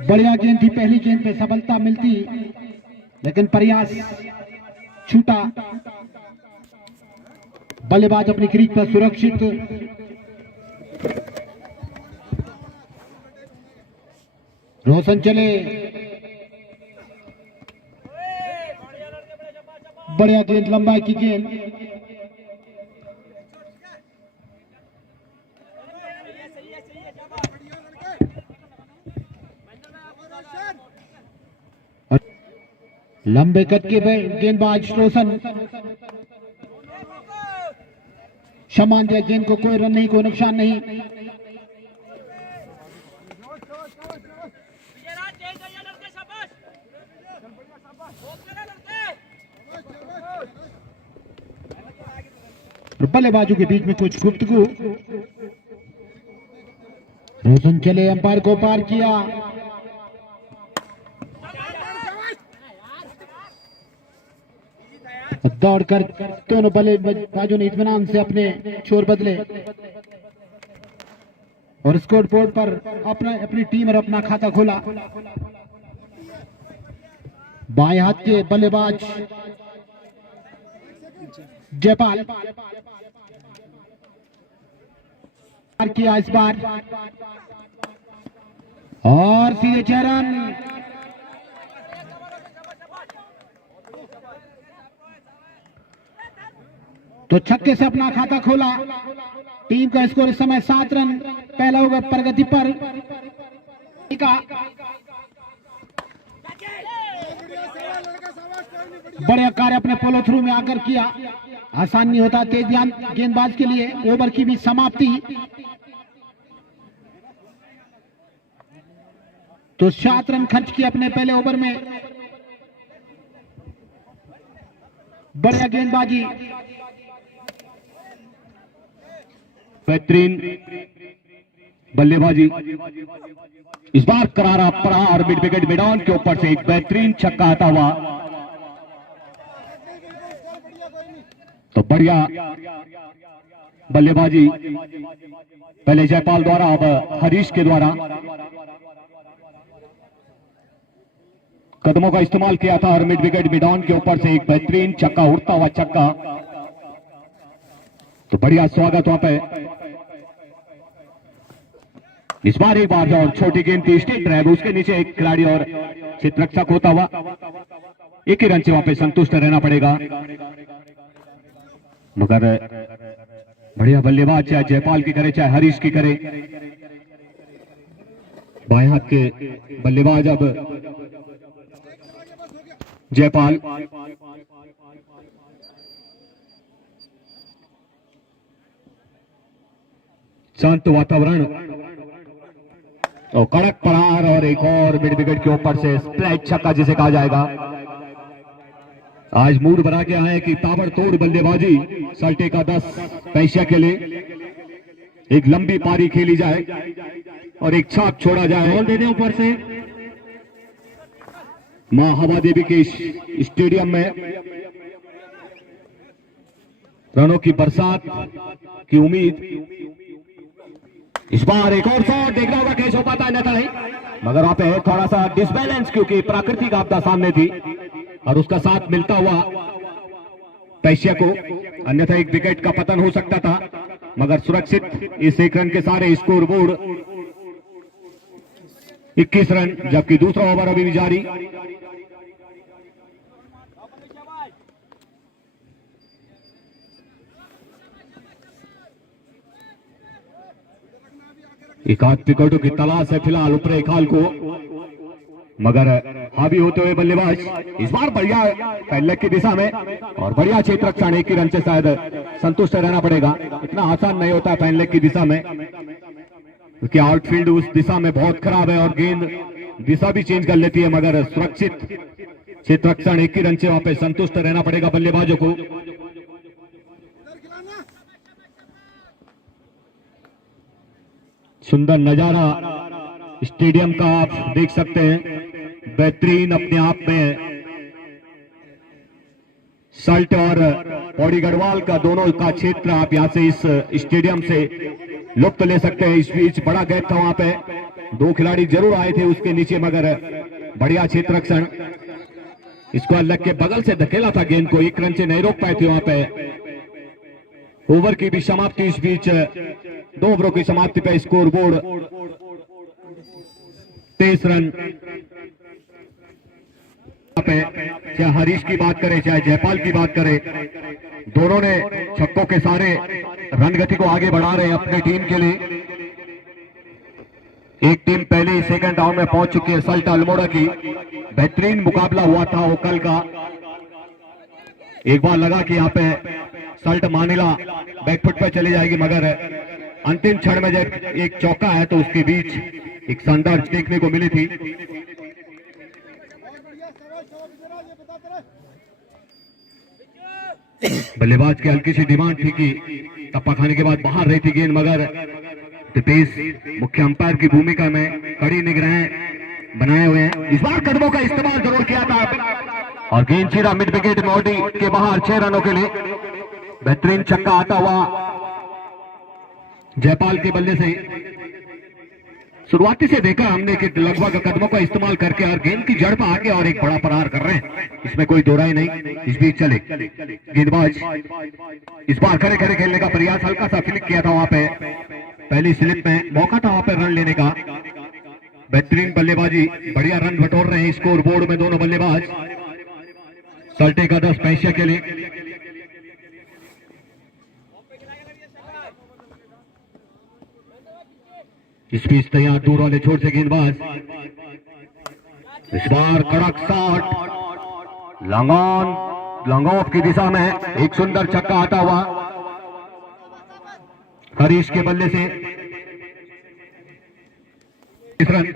बढ़िया गेंद थी, पहली गेंद पे सफलता मिलती लेकिन प्रयास छूटा। बल्लेबाज अपनी क्रीज पर सुरक्षित। रोशन चले, बढ़िया गेंद, लंबाई की गेंद। लंबे कद के गेंदबाज रोशन समान दिया गेंद को, कोई रन नहीं, कोई नुकसान नहीं। बल्लेबाजों के बीच में कुछ गुफ्तगू। रोशन चले, अंपायर को पार किया। दौड़कर दोनों बल्लेबाजों ने इत्मीनान से अपने छोर बदले और स्कोर बोर्ड पर अपनी टीम और अपना खाता खोला। बाएं हाथ के बल्लेबाज जयपाल किया इस बार और सीधे चरण। तो छक्के से अपना खाता खोला। टीम का स्कोर इस समय 7 रन। पहला ओवर प्रगति पर। बढ़िया कार्य अपने फॉलो थ्रू में आकर किया। आसान नहीं होता तेज गेंदबाज के लिए। ओवर की भी समाप्ति। तो 7 रन खर्च किए अपने पहले ओवर में। बढ़िया गेंदबाजी, बेहतरीन बल्लेबाजी। इस बार करारा पड़ा और मिड विकेट मिडॉन के ऊपर से एक बेहतरीन छक्का आता हुआ। तो बढ़िया बल्लेबाजी पहले जयपाल द्वारा, अब हरीश के द्वारा। कदमों का इस्तेमाल किया था और मिड विकेट मिडॉन के ऊपर से एक बेहतरीन छक्का, उड़ता हुआ छक्का। तो बढ़िया स्वागत वहां पे। इस बार एक बार और छोटी गेंद थी, स्टेट ड्राइव, उसके नीचे एक खिलाड़ी और क्षेत्ररक्षक होता हुआ। एक ही रन से वहां पे संतुष्ट रहना पड़ेगा। मगर बढ़िया बल्लेबाज चाहे जयपाल की करे चाहे हरीश की करे। बाएं हाथ के बल्लेबाज अब जयपाल। शांत वातावरण और कड़क प्रहार और एक और मिड विकेट के ऊपर से स्प्लैश छक्का जिसे कहा जाएगा। आज मूड बना के आए कि ताबड़तोड़ बल्लेबाजी। सल्टे का 10 पैसे के लिए एक लंबी पारी खेली जाए और एक छाप छोड़ा जाए। बॉल दे दें ऊपर से। मां हवा देवी के स्टेडियम में रनों की बरसात की उम्मीद। इस बार एक और शॉट, देखना होगा कैसे हो पाता है अन्यथा नहीं। मगर वहां पे थोड़ा सा डिसबैलेंस, क्योंकि प्राकृतिक आपदा सामने थी और उसका साथ मिलता हुआ पैसिया को, अन्यथा एक विकेट का पतन हो सकता था। मगर सुरक्षित इस 1 रन के सारे स्कोर बोर्ड 21 रन, जबकि दूसरा ओवर अभी भी जारी। एक आध विकेटों की तलाश है फिलहाल ऊपरे खाल को, मगर हावी होते हुए बल्लेबाज इस बार बढ़िया पहले की दिशा में और बढ़िया क्षेत्र रक्षण। 1 ही रन से शायद संतुष्ट रहना पड़ेगा। इतना आसान नहीं होता पहले की दिशा में, क्योंकि आउटफील्ड उस दिशा में बहुत खराब है और गेंद दिशा भी चेंज कर लेती है। मगर सुरक्षित क्षेत्र रक्षण, 1 ही रन से वहां पे संतुष्ट रहना पड़ेगा बल्लेबाजों को। सुंदर नजारा स्टेडियम का आप देख सकते हैं, बेहतरीन अपने आप में। सल्ट और पौड़ी गढ़वाल का दोनों का क्षेत्र आप यहां से इस स्टेडियम से लुत्फ ले सकते हैं। इस बीच बड़ा गैप था वहां पे। दो खिलाड़ी जरूर आए थे उसके नीचे, मगर बढ़िया क्षेत्र रक्षण। इसको लग के बगल से धकेला था गेंद को, एक रन से नहीं रोक पाए थे वहां पे। ओवर की भी समाप्ति, इस बीच 2 ओवरों की समाप्ति पे स्कोर बोर्ड 23 रन पे। चाहे हरीश की बात करें चाहे जयपाल की बात करें, दोनों ने छक्कों के सारे रन गति को आगे बढ़ा रहे हैं अपनी टीम के लिए। एक टीम पहले ही सेकंड राउंड में पहुंच चुकी है, सल्ट अल्मोड़ा की। बेहतरीन मुकाबला हुआ था वो कल का। एक बार लगा कि यहाँ पे सल्ट मानिला बैकफुट पे चली जाएगी, मगर अंतिम क्षण में जब एक चौका है तो उसके बीच एक शानदार देखने को मिली थी। बल्लेबाज की हल्की सी डिमांड थी कि टप्पा खाने के बाद बाहर रही थी गेंद, मगर दीपेश मुख्य अंपायर की भूमिका में कड़ी निगरानी बनाए हुए हैं। इस बार कदमों का इस्तेमाल जरूर किया था और गेंद चीरा मिड विकेट मोडी के बाहर 6 रनों के लिए। बेहतरीन छक्का आता हुआ जयपाल के बल्ले से। शुरुआती से देखा हमने कि लगभग कदमों का इस्तेमाल करके और गेंद की जड़ पर आके और एक बड़ा प्रहार कर रहे हैं, इसमें कोई दो राय नहीं। इस बीच चले गेंदबाज इस बार खड़े खड़े खेलने का प्रयास, हल्का सा फ्लिक किया था वहां पे, पहली स्लिप में मौका था वहां पे रन लेने का। बेहतरीन बल्लेबाजी, बढ़िया रन बटोर रहे हैं स्कोर बोर्ड में दोनों बल्लेबाज। सल्टे का 10 पैसे के लिए। इस बीच तैयार दूर वाले छोर से गेंदबाज, इस बार कड़क शॉट लॉन्ग ऑफ की दिशा में, एक सुंदर छक्का आता हुआ हरीश के बल्ले से। रन,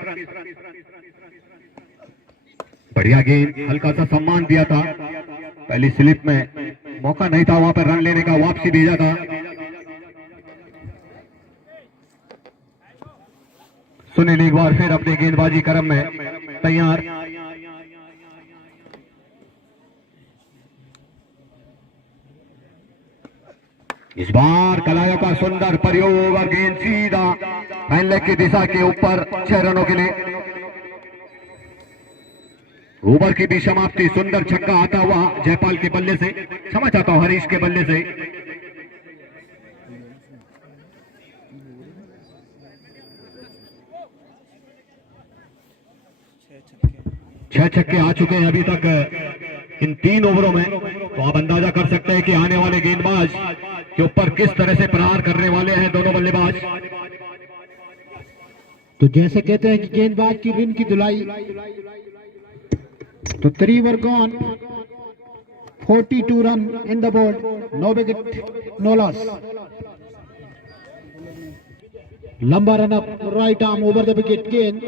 बढ़िया गेंद, हल्का सा सम्मान दिया था, पहली स्लिप में मौका नहीं था वहां पर रन लेने का, वापसी भेजा था। सुनील एक बार फिर अपने गेंदबाजी क्रम में तैयार। इस बार कलायों का सुंदर प्रयोग और गेंद सीधा फाइन लेग की दिशा के ऊपर 6 रनों के लिए। ओवर की भी समाप्ति, सुंदर छक्का आता हुआ जयपाल के बल्ले से, क्षमा चाहता हूं हरीश के बल्ले से। छह छक्के आ चुके हैं अभी तक इन 3 ओवरों में, तो आप अंदाजा कर सकते हैं कि आने वाले गेंदबाज के ऊपर किस तरह से प्रहार करने वाले हैं दोनों बल्लेबाज। तो जैसे कहते हैं कि गेंदबाज की रिन की धुलाई, तो 3 over gone, 42 run in the board, no wicket no loss. लंबा run up right arm over the wicket गेंद,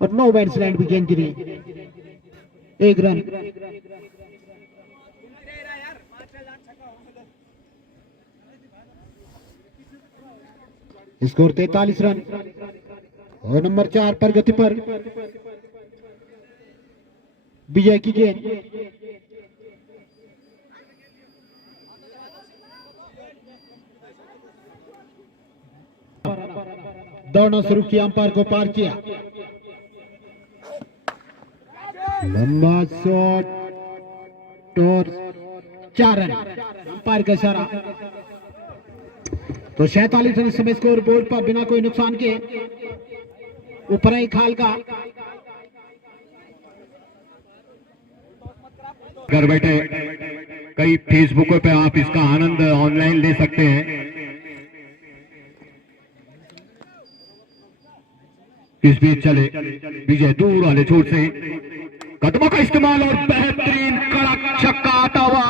और नो बैट्स लैंड भी गेंद गिरी, 1 रन। स्कोर 43 रन और नंबर 4 पर गति पर विजय की गेंद। दौड़ना शुरू किया, अंपायर को पार किया, लंबा शॉट और 4 रन, अंपायर का इशारा। तो 46 रन समय स्कोर बोर्ड पर बिना कोई नुकसान के ऊपर ही खाल का। घर बैठे कई फेसबुक पे आप इसका आनंद ऑनलाइन ले सकते हैं। इस बीच चले विजय दूर वाले छोर से, कदमों का इस्तेमाल और बेहतरीन कड़क छक्का आता हुआ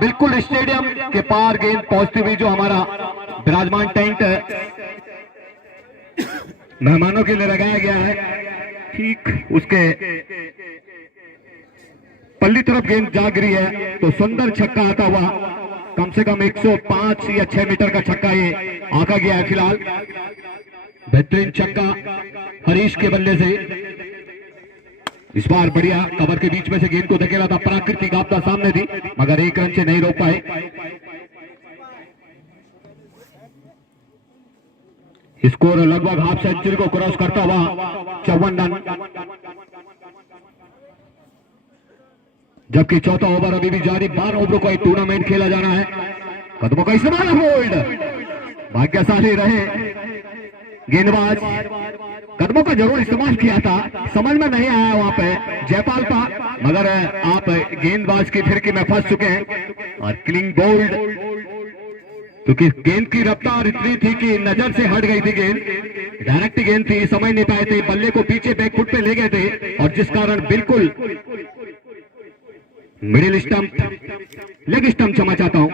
बिल्कुल स्टेडियम के पार गेंद पहुंचती हुई, जो हमारा विराजमान टेंट मेहमानों के लिए लगाया गया है, ठीक उसके पल्ली तरफ गेंद जा गिरी है। तो सुंदर छक्का आता हुआ, कम से कम 105 या 6 मीटर का छक्का ये आंका गया है फिलहाल। बेहतरीन छक्का हरीश के बल्ले से। इस बार बढ़िया कवर के बीच में से गेंद को धकेला था, प्राकृतिक आपदा सामने थी, मगर 1 रन से नहीं रोक पाए। स्कोर लगभग हाफ सेंचुरी को क्रॉस करता हुआ 54 रन, जबकि चौथा ओवर अभी भी जारी। 12 ओवरों का एक टूर्नामेंट खेला जाना है। कदमों का इस्तेमाल, होल्ड, भाग्यशाली रहे गेंदबाज। कदमों का जरूर इस्तेमाल किया था, समझ में नहीं आया वहां पे जयपाल का, मगर आप गेंदबाज की फिरकी में फंस चुके हैं और क्लीन बोल्ड, क्योंकि गेंद की रफ्तार इतनी थी कि नजर से हट गई थी गेंद। डायरेक्ट गेंद थी, समझ नहीं पाए थे, बल्ले को पीछे बैकफुट पे ले गए थे और जिस कारण बिल्कुल मिडिल स्टंप, लेग स्टंप क्षमा चाहता हूं,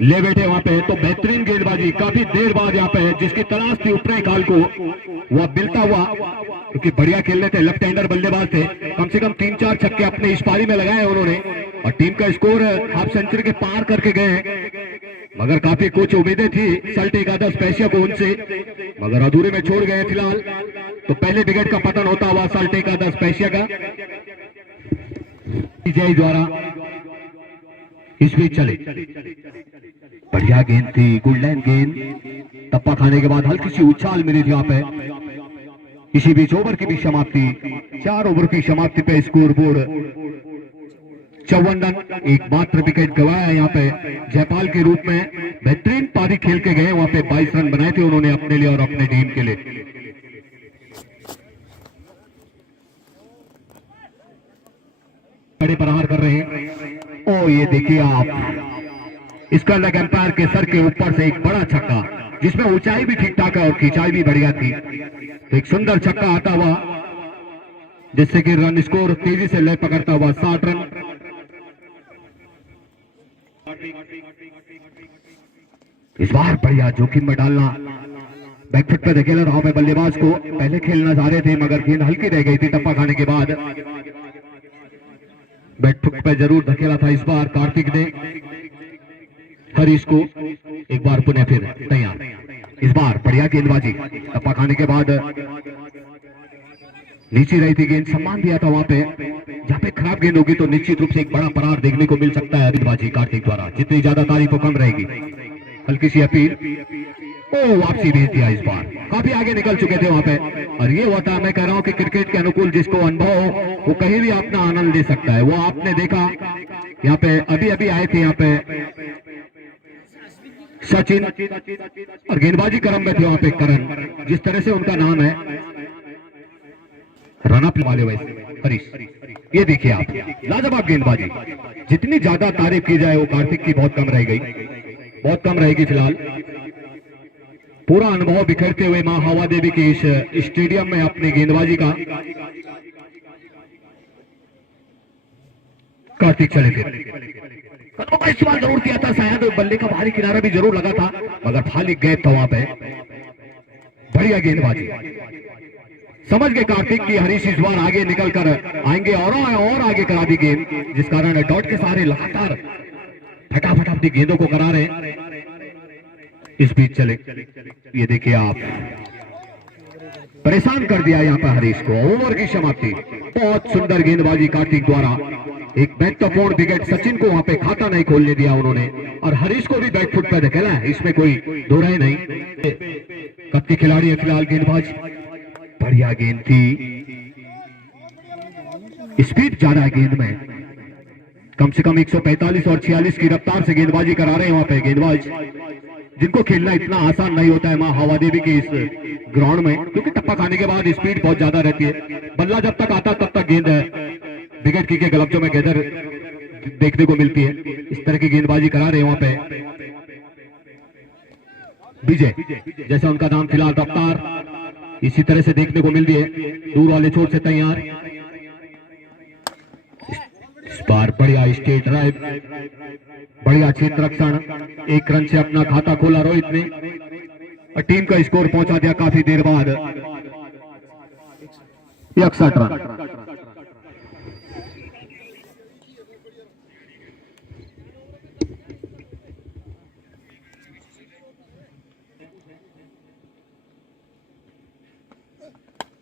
ले बैठे वहां पे। तो बेहतरीन गेंदबाजी काफी देर बाद यहाँ पे जिसकी तलाश थी ऊपरी खाल को, वह मिलता हुआ, क्योंकि बढ़िया खेल रहे थे, लेफ्ट हैंडर बल्लेबाज थे। कम से कम 3-4 छक्के अपने इस पारी में लगाए उन्होंने और टीम का स्कोर हाफ सेंचुरी के पार करके गए। मगर काफी कुछ उम्मीदें थी सल्ट एकादश स्पेशिया को उनसे, मगर अधूरे में छोड़ गए फिलहाल। तो पहले विकेट का पतन होता हुआ सल्ट एकादश स्पेशिया का विजय द्वारा। इस बीच चले, बढ़िया गेंद थी, गुडलैंड गेंद, टप्पा खाने के बाद हल्की सी उछाल मिली थी यहाँ पे। इसी बीच ओवर की भी समाप्ति, 4 ओवर की समाप्ति पे स्कोर बोर्ड 54 रन। एक मात्र विकेट गवाया यहाँ पे जयपाल के रूप में। बेहतरीन पारी खेल के गए वहां पे, 22 रन बनाए थे उन्होंने अपने लिए और अपने टीम के लिए। बड़े प्रहार कर रहे हैं। ओ ये देखिए आप, इसका लग एम्पायर के सर के ऊपर से एक बड़ा छक्का, जिसमें ऊंचाई भी ठीक ठाक है और खिंचाई भी बढ़िया थी। तो एक सुंदर छक्का आता हुआ, जिससे कि रन स्कोर तेजी से लय पकड़ता हुआ 60 रन। इस बार बढ़िया जोखिम में डालना, बैकफुट पे धकेला रहा है बल्लेबाज को। पहले खेलना चाह रहे थे मगर गेंद हल्की रह गई थी टप्पा खाने के बाद। बैकफुट पे जरूर धकेला था इस बार कार्तिक ने हरीश को। एक बार पुनः फिर तैयार, इस बार बढ़िया गेंदबाजी, टप्पा खाने के बाद नीचे रही थी गेंद, सम्मान दिया था वहां पे। जहां पे खराब गेंद होगी तो निश्चित रूप से एक बड़ा प्रहार देखने को मिल सकता है गेंदबाजी कार्तिक द्वारा, जितनी ज्यादा तारीफ कम रहेगी। हल्की सी अपील, ओ वापसी भेज दिया। इस बार काफी आगे निकल चुके थे वहां पे। और ये होता है, मैं कह रहा हूं कि क्रिकेट के अनुकूल जिसको अनुभव हो वो कहीं भी अपना आनंद ले सकता है। वो आपने देखा यहाँ पे, अभी अभी आए थे यहाँ पे सचिन और गेंदबाजी क्रम में थे वहां पे करण, जिस तरह से उनका नाम है, रनअप वाले वैसे हरीश। ये देखिए आप, लाजवाब गेंदबाजी, जितनी ज्यादा तारीफ की जाए वो कार्तिक की बहुत कम रह गई, बहुत कम रहेगी फिलहाल। पूरा अनुभव बिखरते हुए मां हवा देवी के इस स्टेडियम में अपनी गेंदबाजी का कार्तिक चले फिर कदमों का इस्तेमाल जरूर किया था, शायद बल्ले का बाहरी किनारा भी जरूर लगा था, मगर खाली गैप था वहां पे। बढ़िया गेंदबाजी, समझ गए कार्तिक की हरीश इस बार आगे निकल कर आएंगे और आगे करा दी गेंद, जिस कारण डॉट के सहारे लगातार फटाफट अपनी गेंदों को करा रहे। इस बीच चले, ये देखिए आप, परेशान कर दिया यहाँ पर हरीश को। ओवर की समाप्ति, बहुत सुंदर गेंदबाजी कार्तिक द्वारा। एक महत्वपूर्ण विकेट सचिन को वहां पे खाता नहीं खोलने दिया उन्होंने, और हरीश को भी बैकफुट पर धकेला है, इसमें कोई दो राय नहीं। कब के खिलाड़ी है फिलहाल गेंदबाज, बढ़िया गेंद थी, स्पीड ज्यादा है गेंद में, कम से कम 145 और 46 की रफ्तार से गेंदबाजी करा रहे हैं वहां पे गेंदबाज, जिनको खेलना इतना आसान नहीं होता है मां हवा देवी के इस ग्राउंड में, क्योंकि टप्पा खाने के बाद स्पीड बहुत ज्यादा रहती है। बल्ला जब तक आता तब तक गेंद विकेट की के गलब्जों में गैदर देखने को मिलती है। इस तरह की गेंदबाजी करा रहे हैं वहां पे विजय, जैसा उनका नाम फिलहाल, रफ्तार इसी तरह से देखने को मिलती है। दूर वाले छोर से तैयार, इस बार बढ़िया स्टेट ड्राइव, बढ़िया क्षेत्र रक्षण, 1 रन से अपना खाता खोला रोहित ने और टीम का स्कोर पहुंचा दिया काफी देर बाद 61 रन।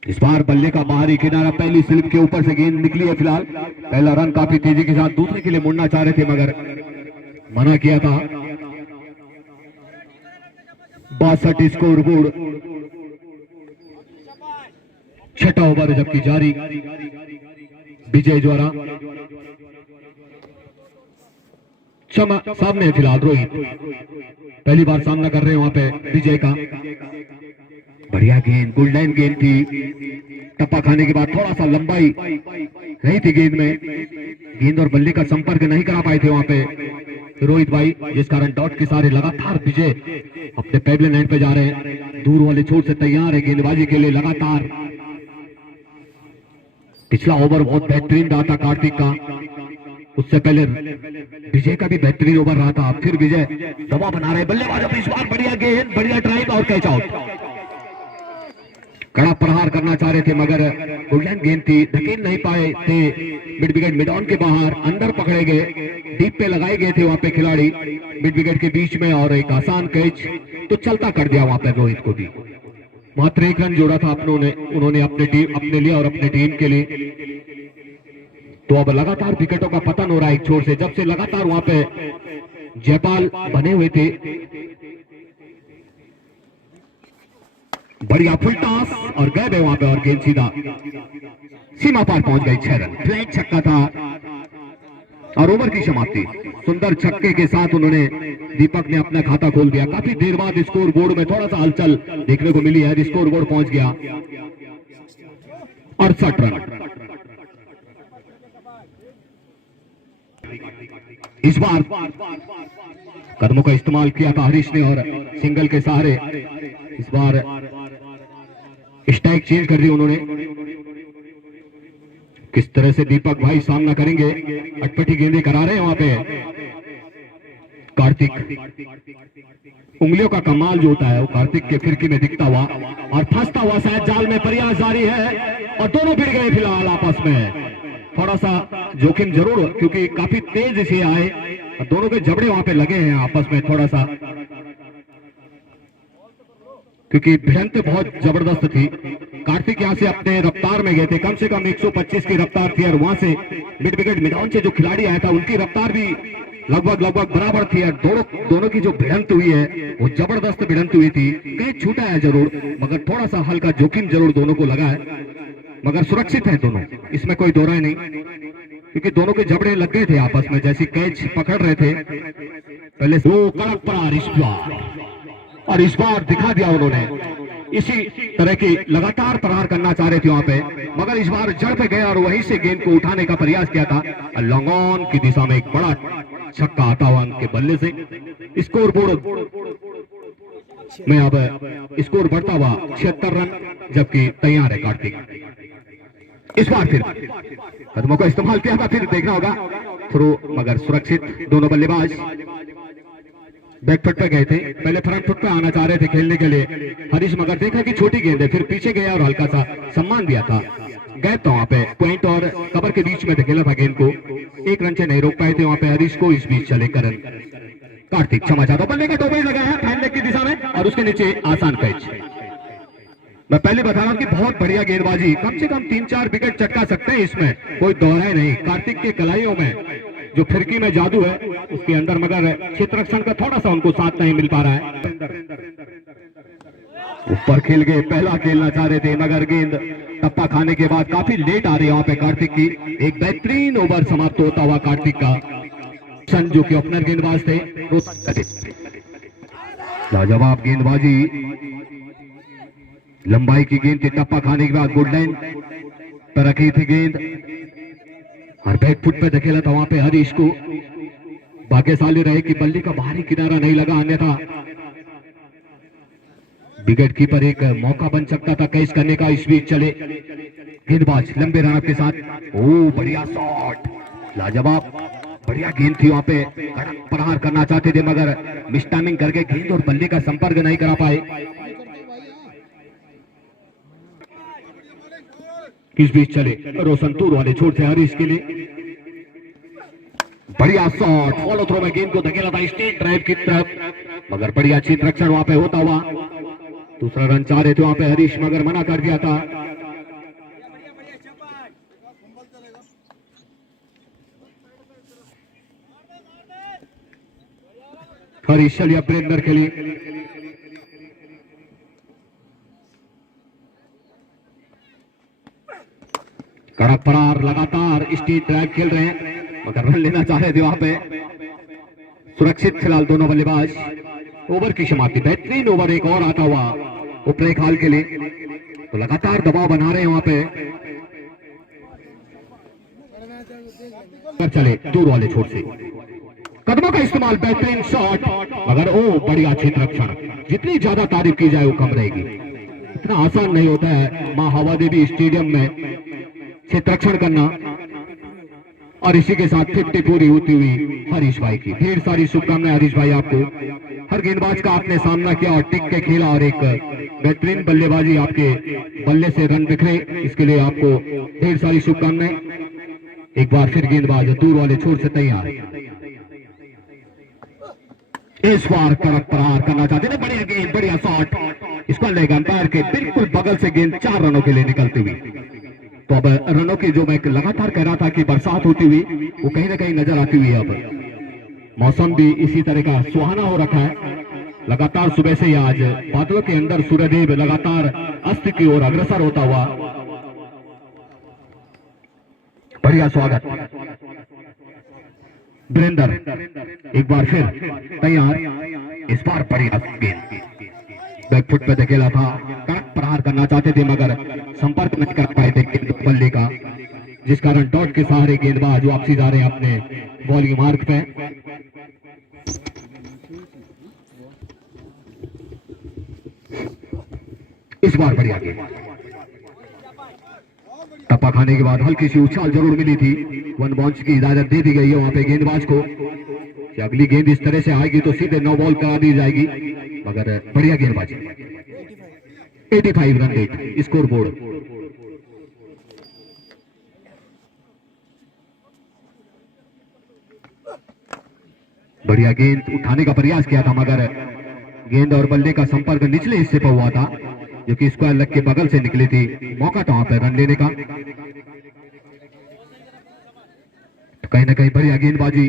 इस बार बल्ले का बाहरी किनारा, पहली स्लिप के ऊपर से गेंद निकली है फिलहाल। पहला रन काफी तेजी के साथ दूसरे के लिए मुड़ना चाह रहे थे मगर मना किया था। 62 स्कोर बोर्ड। छठा ओवर जबकि जारी विजय द्वारा। सामने फिलहाल रोहित पहली बार सामना कर रहे हैं वहां पे विजय का। बढ़िया गेंद, गोल्डन गेंद थी। टप्पा खाने के बाद थोड़ा सा लंबाई रही थी गेंद में, गेंद और बल्ले का संपर्क नहीं करा पाए थे वहां पे रोहित भाई, जिस कारण डॉट के सारे लगातार विजय अपने पैवलियन एंड पे जा रहे हैं। दूर वाले छोर से तैयार है गेंदबाजी के लिए लगातार। पिछला ओवर बहुत बेहतरीन रहा था कार्तिक का, उससे पहले विजय का भी बेहतरीन ओवर रहा था। फिर विजय दबाव बना रहे बल्लेबाज अब इस बार। बढ़िया गेंद, बढ़िया ड्राइव और कैच आउट। कड़ा प्रहार करना चाह रहे थे मगर गोल्डन गेंद थी, धकेल नहीं पाए थे। मिड विकेट मिड ऑन के बाहर, अंदर पकड़े गए, डीप पे लगाए गए थे वहां पे खिलाड़ी मिड विकेट के बीच में, और एक आसान कैच तो चलता कर दिया वहां पर रोहित को भी। मात्र 1 रन जोड़ा था उन्होंने अपने लिए और अपने टीम के लिए। तो अब लगातार विकेटों का पतन हो रहा है एक छोर से, जब से लगातार वहां पे जयपाल बने हुए थे। बढ़िया फुल टॉस और गए वहां पे, और गेंद सीधा सीमा पार पहुंच गई। 6 रन, फ्लैट छक्का था और ओवर की समाप्ति। सुंदर छक्के के साथ उन्होंने, दीपक ने अपना खाता खोल दिया। काफी देर बाद स्कोर बोर्ड में थोड़ा सा हलचल देखने को मिली है। स्कोर बोर्ड पहुंच गया 68 रन। इस बार कदमों का इस्तेमाल किया था हरीश ने और सिंगल के सहारे इस बार स्ट्राइक चेंज कर दी उन्होंने। किस तरह से दीपक भाई सामना करेंगे, अटपटी गेंदें करा रहे हैं वहां पे कार्तिक। उंगलियों का कमाल जो होता है वो कार्तिक के फिरकी में दिखता हुआ और फंसता हुआ शायद जाल में। प्रयास जारी है और दोनों भिड़ गए फिलहाल आपस में। थोड़ा सा जोखिम जरूर, क्योंकि काफी तेज से आए, दोनों के जबड़े वहां पे लगे हैं आपस में थोड़ा सा, क्योंकि भिड़ंत बहुत जबरदस्त थी। कार्तिक यहां से अपने रफ्तार में गए थे, कम से कम 125 की रफ्तार थी, और वहां से मिड विकेट मिडाउन से जो खिलाड़ी आया था उनकी रफ्तार भी लगभग बराबर थी। और दोनों की जो भिड़ंत हुई है वो जबरदस्त भिड़ंत हुई थी। कहीं छूटा है जरूर, मगर थोड़ा सा हल्का जोखिम जरूर दोनों को लगा है, मगर सुरक्षित है दोनों, इसमें कोई दो राय नहीं, क्योंकि दोनों के जबड़े लग गए थे आपस में। जैसे कैच पकड़ रहे थे पहले वो कड़क प्रहार इस बार, और इस बार दिखा दिया उन्होंने। इसी तरह की लगातार प्रहार करना चाह रहे थे वहां पे, मगर इस बार जड़ पे गए और वहीं से गेंद को उठाने का प्रयास किया था। लॉन्ग ऑन की दिशा में एक बड़ा छक्का आता हुआ उनके बल्ले से। स्कोर बोर्ड में अब स्कोर बढ़ता हुआ 76 रन, जबकि तैयार है कार्तिक। इस बार फिर कदमों का इस्तेमाल किया था, फिर देखना होगा थ्रो, मगर सुरक्षित। दोनों बल्लेबाज बैकफुट पे गए थे, पहले फ्रंट फुट पे आना चाह रहे थे खेलने के लिए हरीश, मगर देखा कि छोटी गेंद है, फिर पीछे गया और हल्का सा सम्मान दिया था। गए तो वहां पे पॉइंट और कवर के बीच में धकेला था गेंद को, 1 रन से नहीं रोक पाए थे वहां पे हरीश को। इस बीच चले करण कार्तिक क्षमा चाहता हूं, बल्ले का टोपी लगाया फैन लेग की दिशा में और उसके नीचे आसान कैच। मैं पहले बता रहा हूं कि बहुत बढ़िया गेंदबाजी, कम से कम 3-4 विकेट चटका सकते हैं, इसमें कोई दोहराई नहीं। कार्तिक के कलाइयों में जो फिरकी में जादू है उसके अंदर, मगर क्षेत्र रक्षण का थोड़ा सा उनको साथ नहीं मिल पा रहा है। ऊपर खेल गए, पहला खेलना चाह रहे थे, मगर गेंद टप्पा खाने के बाद काफी लेट आ रही है वहां पे कार्तिक की। एक बेहतरीन ओवर समाप्त होता हुआ कार्तिक का, जो कि ओपनर गेंदबाज थे। लाजवाब गेंदबाजी, लंबाई की गेंद थी, टप्पा खाने के बाद गुड लाइन पर रखी थी गेंद और बैक फुट पे धकेला था वहां पे हरीश को। भाग्यशाली रहे कि बल्ले का बाहरी किनारा नहीं लगा, अन्यथा विकेट कीपर एक मौका बन सकता था कैच करने का। इस बीच चले गेंदबाज लंबे रन के साथ, ओ बढ़िया शॉट, लाजवाब बढ़िया गेंद थी वहां पे। प्रहार करना चाहते थे मगर मिस टाइमिंग करके गेंद और बल्ले का संपर्क नहीं करा पाए। इस बीच चले रोशन तूर वाले छोर से हरीश के लिए, बढ़िया शॉट, फॉलो थ्रो में गेंद को धकेला था स्ट्रेट ड्राइव की तरफ, मगर बढ़िया क्षेत्र रक्षण वहां पे होता हुआ। दूसरा रन चाह रहे थे वहां पे हरीश, मगर मना कर दिया था। हरीश चलिए अपने अंदर के लिए कड़क प्रहार, लगातार स्टीट ड्राइव खेल रहे हैं मगर रन लेना चाह रहे थे वहां पे। सुरक्षित फिलहाल दोनों बल्लेबाज। ओवर की समाप्ति, बेहतरीन ओवर एक और आता हुआ ऊपरी खाल के लिए, तो लगातार दबाव बना रहे हैं वहां पे। चले दूर वाले छोर से कदमों का इस्तेमाल, बेहतरीन शॉट मगर ओ बढ़िया क्षेत्र रक्षण। जितनी ज्यादा तारीफ की जाए वो कम रहेगी, इतना आसान नहीं होता है मां हवा देवी स्टेडियम में क्षेत्र रक्षण करना। और इसी के साथ 50 पूरी होती हुई हरीश भाई की ढेर सारी शुभकामनाएं। हरीश भाई आपको, हर गेंदबाज का आपने सामना किया और टिक के खेला और एक बेहतरीन बल्लेबाजी, आपके बल्ले से रन बिखरे, इसके लिए आपको ढेर सारी शुभकामनाएं। एक बार फिर गेंदबाज दूर वाले छोर से तैयार, इस बार कड़क प्रहार करना चाहते हैं। बढ़िया गेंद, बढ़िया शॉट, इसको लेग अंपायर के बिल्कुल बगल से गेंद 4 रनों के लिए निकलती हुई। तो अब रनों की जो मैं लगातार कह रहा था कि बरसात होती हुई वो कहीं ना कहीं नजर आती हुई है। अब मौसम भी इसी तरह का सुहाना हो रखा है, लगातार सुबह से ही आज बादलों के अंदर सूर्यदेव लगातार अस्त की ओर अग्रसर होता हुआ। बढ़िया स्वागत वीरेंद्र, एक बार फिर तैयार, इस बार बढ़िया गेंद बैकफुट पे धकेला था, कड़क प्रहार करना चाहते थे मगर संपर्क नहीं कर पाए थे बल्ले का, जिस कारण डॉट के सहारे गेंदबाज वापसी जा रहे हैं अपने बॉलिंग मार्ग पे। इस बार बढ़िया गेंद, टप्पा खाने के बाद हल्की सी उछाल जरूर मिली थी, 1 बाउंस की इजाजत दे दी गई है वहां पे गेंदबाज को कि अगली गेंद इस तरह से आएगी तो सीधे 9 बॉल करा दी जाएगी, मगर बढ़िया गेंदबाजी। 85 रन रेट स्कोर बोर्ड। बढ़िया गेंद उठाने का प्रयास किया था मगर गेंद और बल्ले का संपर्क निचले हिस्से पर हुआ था, जो कि स्क्वायर लेग के बगल से निकली थी। मौका था वहां पर रन लेने का, तो कहीं ना कहीं बढ़िया गेंदबाजी,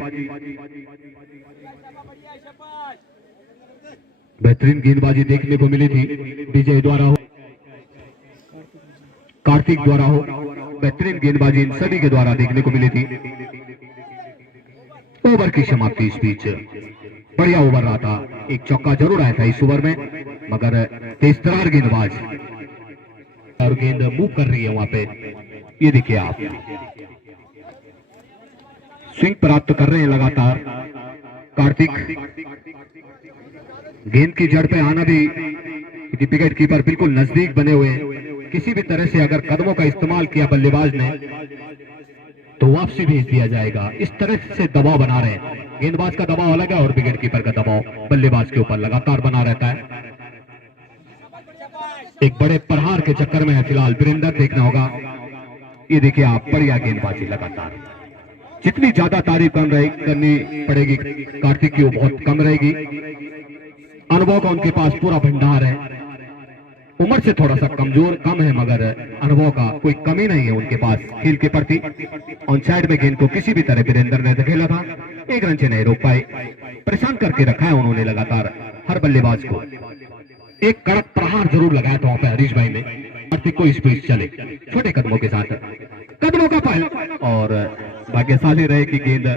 बेहतरीन गेंदबाजी देखने को मिली थी। विजय द्वारा हो, कार्तिक द्वारा हो, बेहतरीन गेंदबाजी इन सभी के द्वारा देखने को मिली थी। ओवर की समाप्ति, इस बीच बढ़िया ओवर रहा था, एक चौका जरूर आया था इस ओवर में मगर तेजतरार गेंदबाज और गेंद मूव कर रही है वहां पे। ये देखिए आप, स्विंग प्राप्त कर रहे हैं लगातार कार्तिक। गेंद की जड़ पे आना भी, विकेट कीपर बिल्कुल नजदीक बने हुए, किसी भी तरह से अगर कदमों का इस्तेमाल किया बल्लेबाज ने तो वापसी भेज दिया जाएगा। इस तरह से दबाव बना रहे हैं, गेंदबाज का दबाव अलग है और विकेट कीपर का दबाव बल्लेबाज के ऊपर लगातार बना रहता है। एक बड़े प्रहार के चक्कर में है फिलहाल वीरेंद्र, देखना होगा। ये देखिए आप, बढ़िया गेंदबाजी लगातार, जितनी ज्यादा तारीफ करनी पड़ेगी कार्तिक की वो बहुत कम रहेगी। अनुभव का उनके पास पूरा भंडार है, उम्र से थोड़ा सा कम है मगर अनुभव का कोई कमी नहीं है उनके पास खेल के प्रति। ऑन साइड में गेंद को किसी भी तरह वीरेंद्र ने धकेला था, 1 रन से नहीं रोक पाए, परेशान करके रखा है उन्होंने लगातार हर बल्लेबाज को। एक कड़क प्रहार जरूर लगाया था वहां पे हरीश भाई ने। कार्तिक को इस बीच चले छोटे कदमों के साथ, कदमों का पहल और भाग्यशाली रहे कि गेंद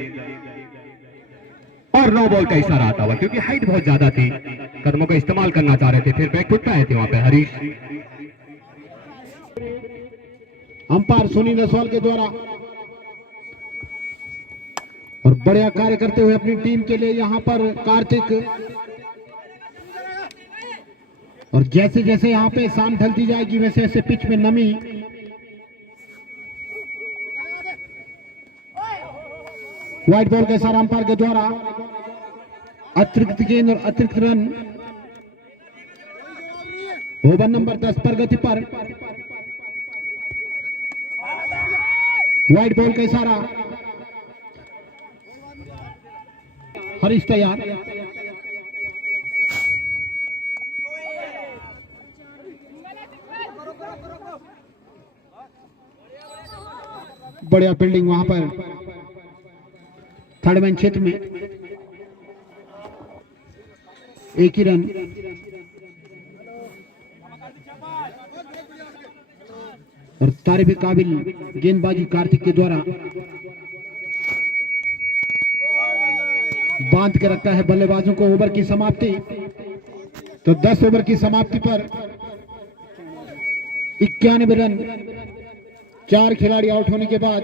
और 9 बॉल का इशारा आता हुआ, क्योंकि हाइट बहुत ज्यादा थी, कदमों का इस्तेमाल करना चाह रहे थे, फिर बैकफुट पे आए थे वहां पे हरीश। अंपायर सुनील रसवाल के द्वारा और बढ़िया कार्य करते हुए अपनी टीम के लिए यहां पर कार्तिक। और जैसे जैसे यहां पे शाम ढलती जाएगी वैसे वैसे पिच में नमी, व्हाइट बॉल के सारा अंपायर के द्वारा अतिरिक्त गेंद और अतिरिक्त रन। ओवर नंबर 10 प्रगति पर, व्हाइट बॉल का इशारा, हरीश तैयार। बढ़िया फील्डिंग वहां पर थर्ड मैन क्षेत्र में, 1 ही रन। और तारीफ काबिल गेंदबाजी कार्तिक के द्वारा बांध के रखता है बल्लेबाजों को। ओवर की समाप्ति, तो 10 ओवर की समाप्ति पर 91 रन, 4 खिलाड़ी आउट होने के बाद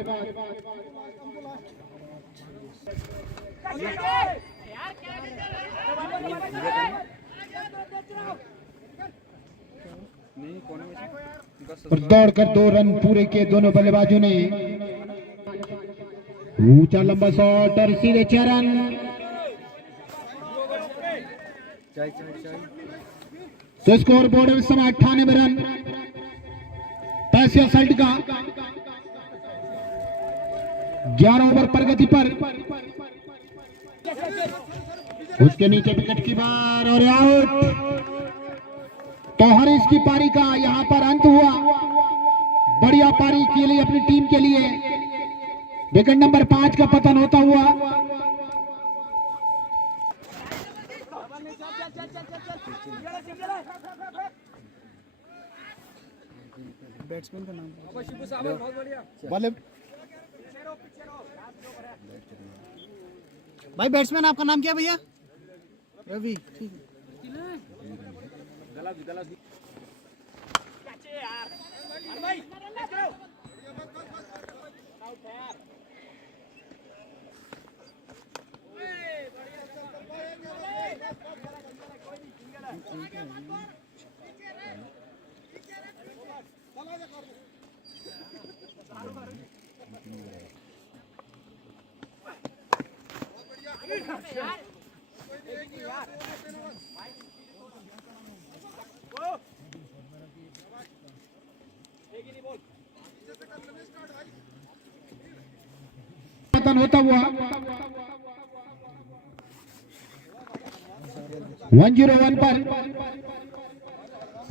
और दौड़कर 2 रन पूरे किए दोनों बल्लेबाजों ने। ऊंचा लंबा शॉट और सीधे 4 रन। तो स्कोर बोर्ड इस समय 98 रन। पैसिया सल्ट का 11 ओवर प्रगति पर, उसके नीचे विकेट की बार और आउट। तो हरीश की पारी का यहां पर अंत हुआ। बढ़िया पारी के लिए अपनी टीम के लिए विकेट नंबर 5 का पतन होता हुआ। बैट्समैन का नाम भाई, बैट्समैन आपका नाम क्या भैया? रवि। ठीक है। पतन होता हुआ 101 पर,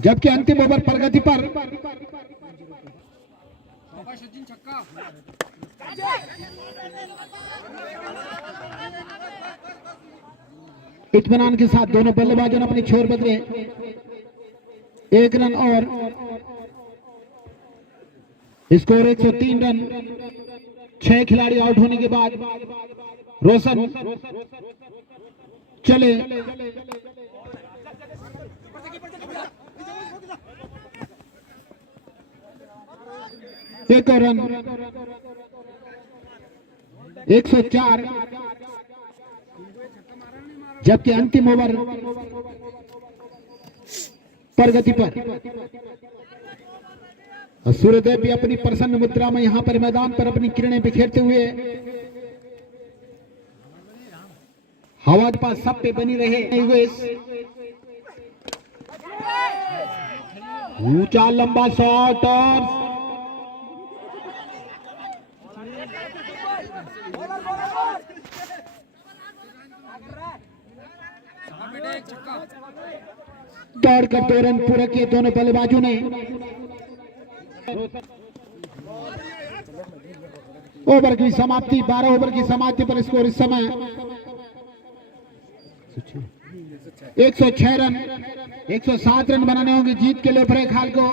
जबकि अंतिम ओवर प्रगति पर इत्मीनान के साथ दोनों बल्लेबाजों ने अपने छोर बदले। 1 रन और स्कोर 103 रन। 6 खिलाड़ी आउट होने के बाद रोशन चले। एक और रन, 104, जबकि अंतिम ओवर प्रगति पर। सूर्यदेव भी अपनी प्रसन्न मुद्रा में यहां पर मैदान पर अपनी किरणें बिखेरते हुए हवा के पास सब पे बनी रहे। ऊंचा लंबा शॉट और दौड़कर 2 रन पूरे किए दोनों बल्लेबाजों ने। ओवर की समाप्ति, 12 ओवर की समाप्ति पर स्कोर इस समय 106 रन। 107 रन बनाने होंगे जीत के लिए फिलहाल को।